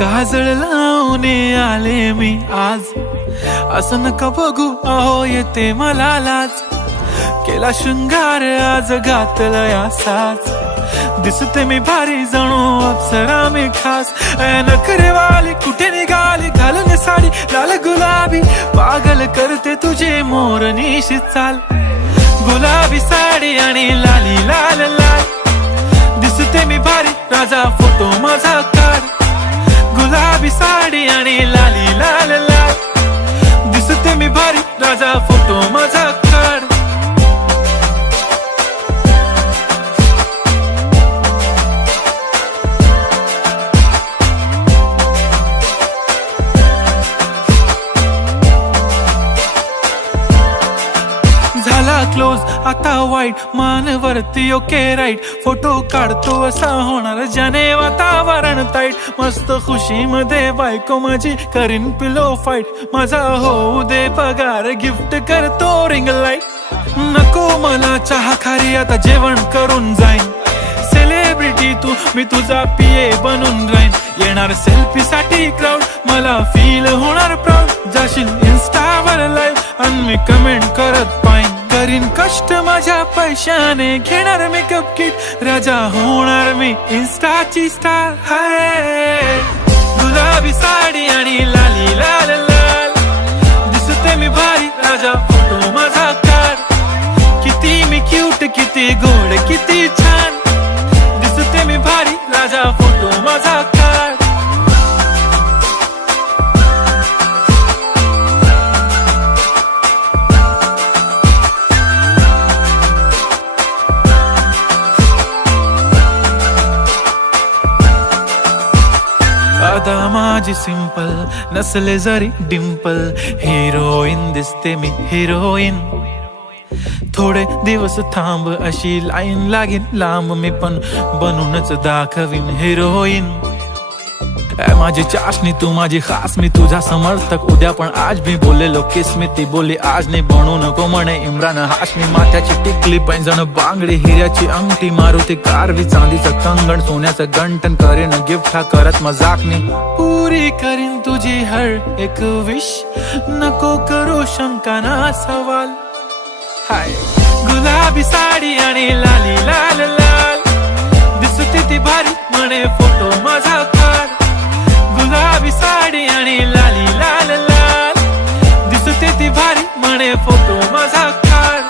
काजळ लावून आले मी आज, असं नका बघू अहो येते मला लाज. केला शृंगार आज घातला साज, दिसते मी भारी जणू अप्सरा मी खास. नखरेवाली कुठे निघाली घालून साडी लाल गुलाबी, पागल करते तुझे मोरनीशी चाल. गुलाबी साडी आणि लाली लाल लाल, दिसते मी भारी राजा फोटो माझा काढ. गुलाबी साडी आणि लाली लाल लाल, दिसते मी भारी राजा फोटो माझा काढ. झाला क्लोज आता वाईट, मानवरती ओके राईट. फोटो काढतो असा होणार ज्याने वातावरण ताईट. मस्त खुशी मध्ये बायको माझी करीन पिलो फाईट. माझा होऊ दे पगार गिफ्ट करतो रिंग लाईट. नको मला चहा खारी आता जेवण करून जाईन. सेलिब्रिटी तू मी तुझा पिये बनून राहीन. येणार सेल्फी साठी क्राऊड मला फील होणार प्राऊड. जाशील इन्स्टावर लाईव्ह आणि मी कमेंट करत पाईन. करीन कष्ट माझ्या पैशाने घेणार मेकअप किट. राजा होणार मी इन्स्टाची स्टार. हाय गुलाबी साडी आणि लाली लाल लाल, दिसते मी भारी राजा फोटो माझा काढ. किती मी क्यूट किती गोड किती छान, दिसते मी भारी राजा फोटो माझा काढ. आता माझी सिंपल नसले जरी डिंपल, हिरोईन दिसते मी हिरोईन. थोडे दिवस थांब अशी लाईन लागेल लांब, मी पण बनूनच दाखवीन हिरोईन. माझी चाशनी तू माझी खास, मी तुझा समर्थक उद्या पण आज मी बोललेलो किस मी. ती बोली आज नाही बनू नको म्हणे इम्रान हाशमी. माथ्याची टिकली पैंजण बांगडी हिऱ्याची अंगठी, मारुती कारवी चांदीचं कंगण सोन्याचं गंटन. करीन गिफ्ट हा करत मजाकनी, पुरी करीन तुझी हर एक विश. नको करू शंका ना सवाल. हाय गुलाबी साडी आणि लाली लाल लाल, दिसते ती भारी म्हणे फोटो माझा काढ. गुलाबी साडी आणि लाली लाल लाल, दिसते ती भारी म्हणे फोटो माझा काढ.